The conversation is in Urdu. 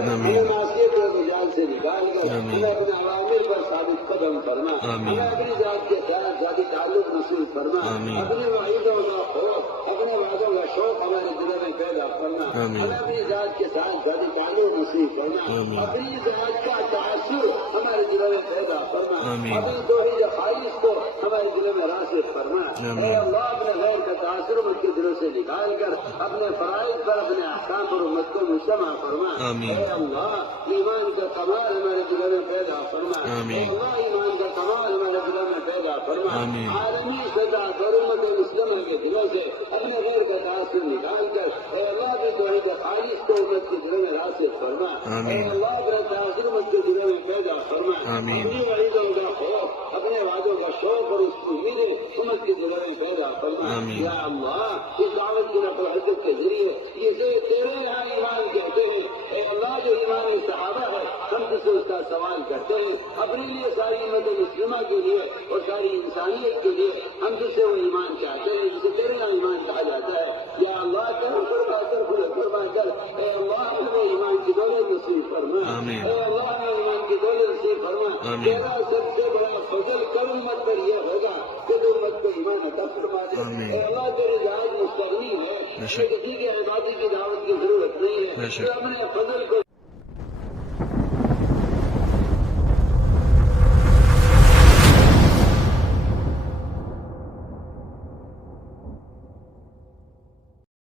ہمیں معصیت و مجال سے نکال کر ہمیں اپنے عوامر پر ثابت قدم فرما، ہمیں اپنی ذات کے ساتھ ذاتی تعلق نصیب فرما، اپنے وعیدوں کا خوف، اپنے وعدوں کا شوق ہمارے دلوں میں پیدا کرنا، ہمیں اپنی ذات کے ساتھ ذاتی تعلق نصیب کرنا، اپنی ذات کا تاثر ہمارے دلوں میں پیدا کرنا، اپنی توحید خالص کو ہمارے دلوں میں راسخ کرنا۔ اے اللہ اپنے غیر کا تاثر امت کے دلوں سے نکال کر اپنے فرائض پر اپنے احکام پر امت کو مجتمع فرما۔ اے اللہ ایمان کا کمال ہمارے دلوں میں پیدا فرما، اے اللہ ایمان کا کمال ہمارے دلوں میں پیدا فرما، عالمی سطح پر امت مسلمہ کے دلوں سے اپنے غیر کا تاثر نکال کر اے اللہ کی توحید خالص کو امت کے دلوں میں راسخ فرما۔ اے اللہ اپنا تاثر امت کے دلوں میں پیدا فرما، اپنی وعیدوں کا خوف، اپنے وعدوں کا شوق اور اس کی امید امت کے دلوں میں پیدا فرما۔ یا اللہ اس دعوت کی نقل و حرکت کے ذریعے یہ تیرے یہاں ایمان کہتے ہیں، اے اللہ جو ایمان صحابہ ہے ہم جسے اس کا سوال کرتے ہیں اپنے لیے، ساری امت مسلمہ کے لیے اور ساری انسانیت کے لیے ہم جسے وہ ایمان چاہتے ہیں جسے تیرے یہاں ایمان کہا جاتا ہے۔ یا اللہ کرم فرما کر اے اللہ ہمیں ایمان کی دولت نصیب فرما، اے اللہ ہمیں ایمان کی دولت نصیب فرما۔ تیرا سب سے بڑا فضل کر امت پر یہ ہوگا کہ تو امت کو ایمان عطا فرما دے۔ اے اللہ تیری ذات مستغنی ہے، کسی کے عبادی کی دعوت کی ضرورت نہیں ہے، تو اپنے فضل کو